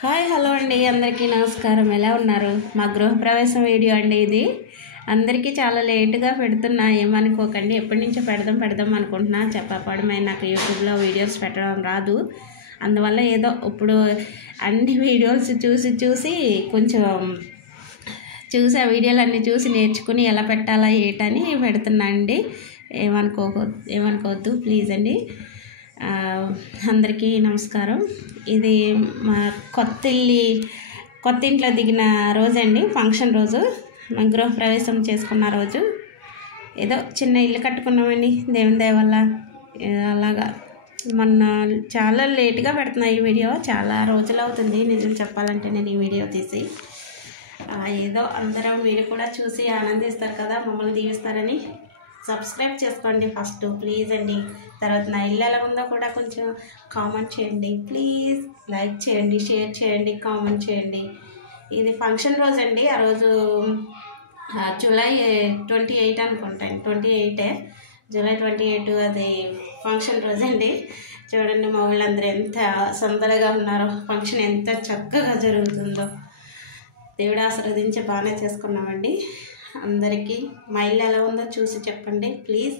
Hi hello అండి, అందరికీ నమస్కారం. ఎలా ఉన్నారు? మా గృహప్రవేశం వీడియో అండి ఇది. అందరికీ చాలా లేటుగా పెడుతున్నా, ఏమనుకోకండి. ఎప్పటి నుంచో పెడదాం అనుకుంటున్నా. చెప్పపడమే నాకు యూట్యూబ్లో వీడియోస్ పెట్టడం రాదు. అందువల్ల ఏదో ఇప్పుడు అన్ని వీడియోస్ చూసి కొంచెం ఆ వీడియోలన్నీ చూసి నేర్చుకుని ఎలా పెట్టాలా ఏటని పెడుతున్నా అండి. ఏమనుకోవద్దు ప్లీజ్ అండి. అందరికీ నమస్కారం. ఇది మా కొత్త ఇంట్లో దిగిన రోజు అండి, ఫంక్షన్ రోజు, మా గృహప్రవేశం చేసుకున్న రోజు. ఏదో చిన్న ఇల్లు కట్టుకున్నామండి దేవుని దయ వల్ల. అలాగా మొన్న చాలా లేట్గా పెడుతున్నా ఈ వీడియో. చాలా రోజులు అవుతుంది నిజం చెప్పాలంటే నేను ఈ వీడియో తీసి. ఏదో అందరం మీరు కూడా చూసి ఆనందిస్తారు కదా, మమ్మల్ని దీవిస్తారని. సబ్స్క్రైబ్ చేసుకోండి ఫస్ట్ ప్లీజ్ అండి. తర్వాత నా ఇల్లు ఎలా ఉందో కూడా కొంచెం కామెంట్ చేయండి ప్లీజ్. లైక్ చేయండి, షేర్ చేయండి, కామెంట్ చేయండి. ఇది ఫంక్షన్ రోజు అండి. ఆ రోజు జూలై 28 అనుకుంటాను, 28 జూలై 28 అది ఫంక్షన్ రోజు అండి. చూడండి మా వాళ్ళందరూ ఎంత సందడిగా ఉన్నారో, ఫంక్షన్ ఎంత చక్కగా జరుగుతుందో. దేవుడు ఆశీర్వదించి బాగానే చేసుకున్నామండి. అందరికీ మా ఇల్లు ఎలా ఉందో చూసి చెప్పండి ప్లీజ్.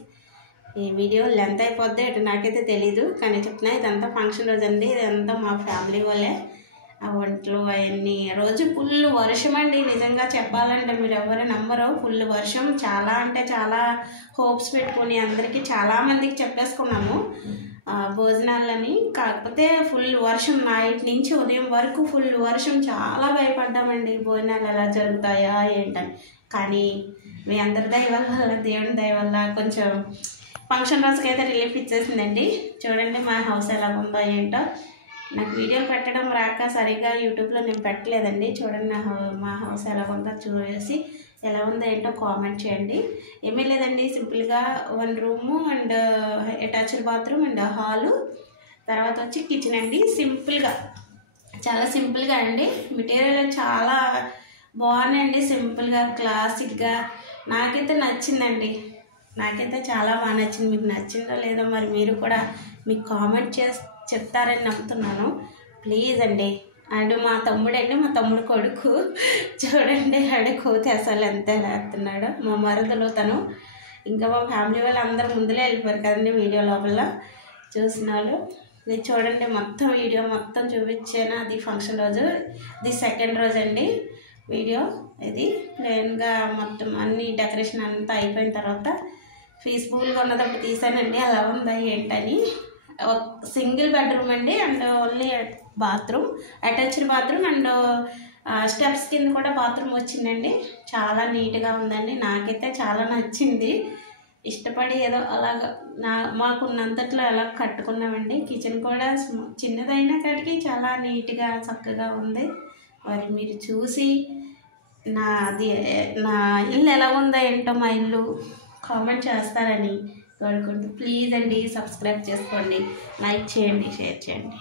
ఈ వీడియో లెంత్ అయిపోద్ది అటు నాకైతే తెలీదు, కానీ చెప్తున్నా ఇదంతా ఫంక్షన్ రోజు అండి. ఇదంతా మా ఫ్యామిలీ వాళ్ళే. ఆ వంటలు అవన్నీ. రోజు ఫుల్ వర్షం అండి. నిజంగా చెప్పాలంటే మీరు ఎవరు నమ్మరు, ఫుల్ వర్షం. చాలా అంటే చాలా హోప్స్ పెట్టుకొని అందరికీ చాలామందికి చెప్పేసుకున్నాము భోజనాలని. కాకపోతే ఫుల్ వర్షం, నైట్ నుంచి ఉదయం వరకు ఫుల్ వర్షం. చాలా భయపడ్డామండి భోజనాలు ఎలా జరుగుతాయా ఏంటని. కానీ మీ అందరి దయ వల్ల, దేవుని దయ వల్ల కొంచెం ఫంక్షన్ రోజుకి అయితే రిలీఫ్ ఇచ్చేసిందండి. చూడండి మా హౌస్ ఎలా ఉందో ఏంటో. నాకు వీడియోలు పెట్టడం రాక సరిగా యూట్యూబ్లో నేను పెట్టలేదండి. చూడండి మా హౌస్ ఎలా ఉందో చూసి ఎలా ఉందో ఏంటో కామెంట్ చేయండి. ఏమీ లేదండి, సింపుల్గా 1 room and attached bathroom and hall, తర్వాత వచ్చి కిచెన్ అండి. సింపుల్గా, చాలా సింపుల్గా అండి. మెటీరియల్ చాలా బాగున్నాయండి, సింపుల్గా క్లాసిక్గా. నాకైతే నచ్చిందండి, నాకైతే చాలా బాగా నచ్చింది. మీకు నచ్చిందో లేదో మరి మీరు కూడా మీకు కామెంట్ చెప్తారని నమ్ముతున్నాను ప్లీజ్ అండి. అండ్ మా తమ్ముడండి, మా తమ్ముడు కొడుకు చూడండి, కోతి అసలు ఎంత లేస్తున్నాడో. మా మరుదులు తను. ఇంకా మా ఫ్యామిలీ వాళ్ళు అందరూ ముందులే వెళ్ళిపోయారు కదండి వీడియో లోపల చూసిన వాళ్ళు. ఇది చూడండి, మొత్తం వీడియో మొత్తం చూపించాను. అది ఫంక్షన్ రోజు, ఇది సెకండ్ రోజు అండి వీడియో. ఇది ప్లెయిన్గా మొత్తం అన్ని డెకరేషన్ అంతా అయిపోయిన తర్వాత పీస్ఫుల్గా ఉన్నదప్పుడు తీసానండి ఎలా ఉందా ఏంటని. సింగిల్ బెడ్రూమ్ అండి, and only bathroom, attached bathroom and steps కింద కూడా బాత్రూమ్ వచ్చిందండి. చాలా నీట్గా ఉందండి, నాకైతే చాలా నచ్చింది. ఇష్టపడి ఏదో అలాగా మాకున్నంతట్లో అలా కట్టుకున్నామండి. కిచెన్ కూడా చిన్నదైనా కాడికి చాలా నీట్గా చక్కగా ఉంది. మరి మీరు చూసి నా ఇల్లు ఎలా ఉందో ఏంటో, మా ఇల్లు కామెంట్ చేస్తారని కోరుకుంటూ ప్లీజ్ అండి సబ్స్క్రైబ్ చేసుకోండి, లైక్ చేయండి, షేర్ చేయండి.